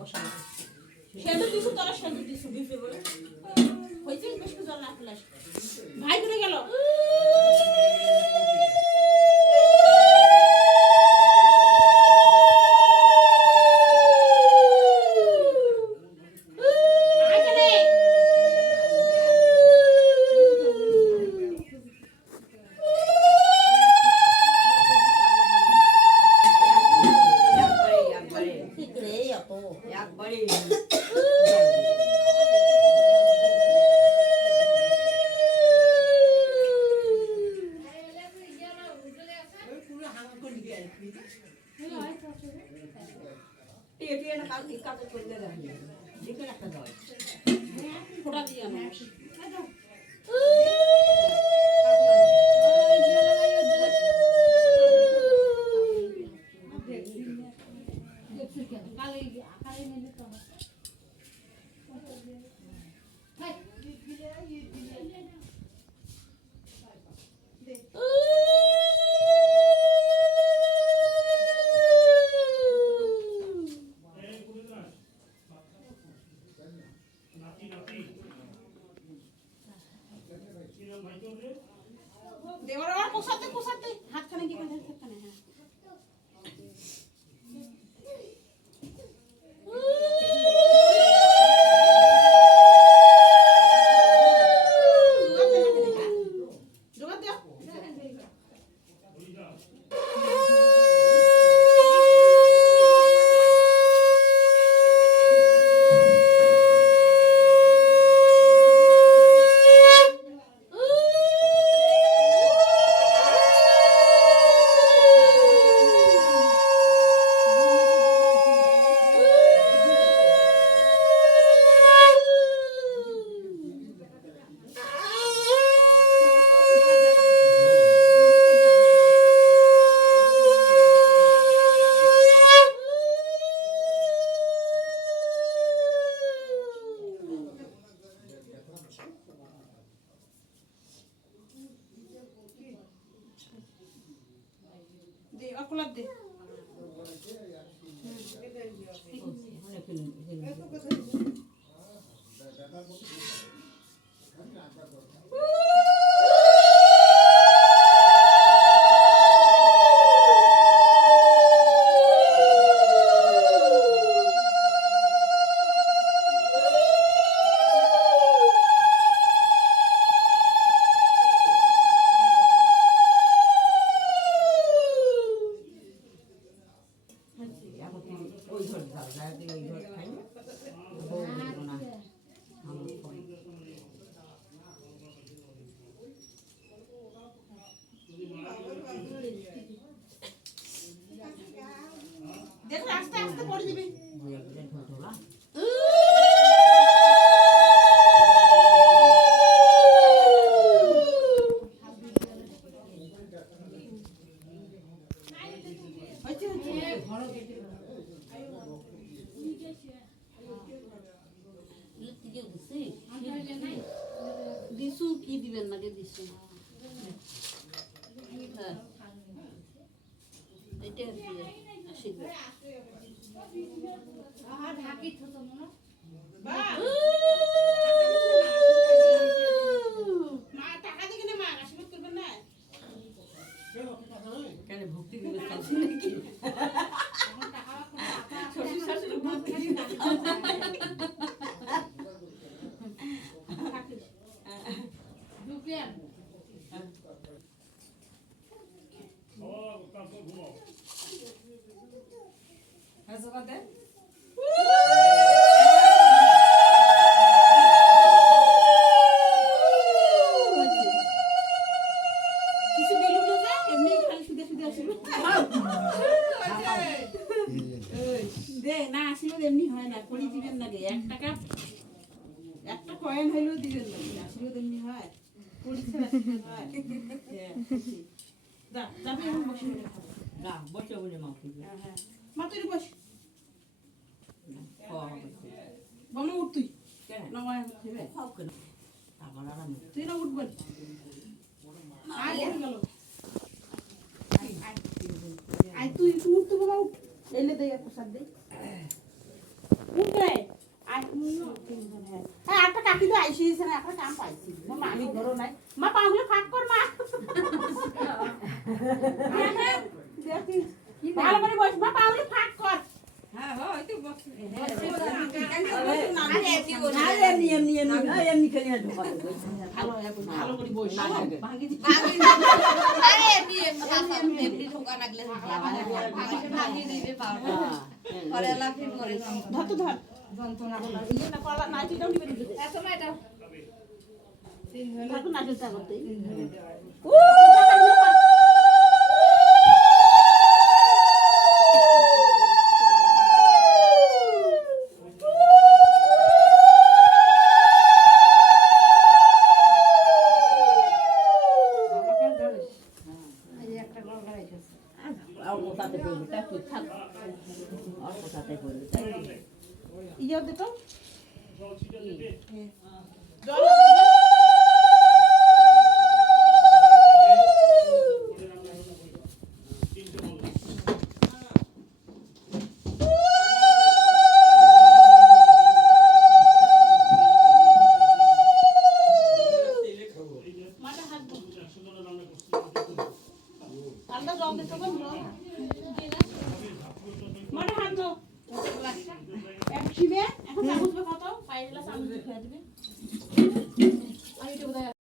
বসানো সেটা দিছু তোরা সেটা দিছু দিছে বলে হইছে বেশ কিছু জল না ফেলাস ভাই করে গেল ফোটা দিয়ে আমার দেওয়ার আর কোসাতে কোসাতে হাতখানে কি বাঁধা হাতখানে হ্যাঁ দে অকলাপ দে দেখো আস্তে আস্তে পড়ে দিবি দিছু কি দিবেন নাকি দিছু হ্যাঁ এটা দিয়ে আসিবে আহা ঢাকি তো মনে মা টাকা দিকে না মা আশীর্বাদ করবেন না কেন ভক্তি দিবে শাশি নাকি টাকা শাশি শাশি ভক্তি দিবে দুপিয়ান How's about that? কিছু দিলু না যা এমনি খালি শুধু শুধু আসিল দে না আসিল এমনি হয় না করি দিবেন না গে 1 টাকা একটা কয়েন হইলো দিবেন না আসিল এমনি হয় করি ছাড়া হয় দা যাবে এখন বসে না বসে বলে মা হ্যাঁ মা তুই বস বলো উঠ তুই না হয় হবে খাও কেন আবার আরাম তুই না উঠবেন আর গেল আই তুই উঠ তো বাবা উঠ এলে দেই একটা সাথ দেই আরাম পাইছি মা আমি ধরো নাই মা পাউলে ফাঁক কর মা দেখি ভালো করে বস মা পাউলে ফাঁক কর হ্যাঁ হয় তো বস আরে নিয়ম নিয়ম এমনি খেলি না ঢোকা ভালো ভালো করে বস ভাঙি আরে নিয়ম এমনি ঢোকা লাগলে ভাঙি দিবে পাউডার পরে লাফি পরে ধর তো ধর যন্ত্রণা হলো এই না কলা নাচিটাও নিবে এত না এটা তিন ধরে থাকুন নাচটা করতে ইয়ে দেখো জল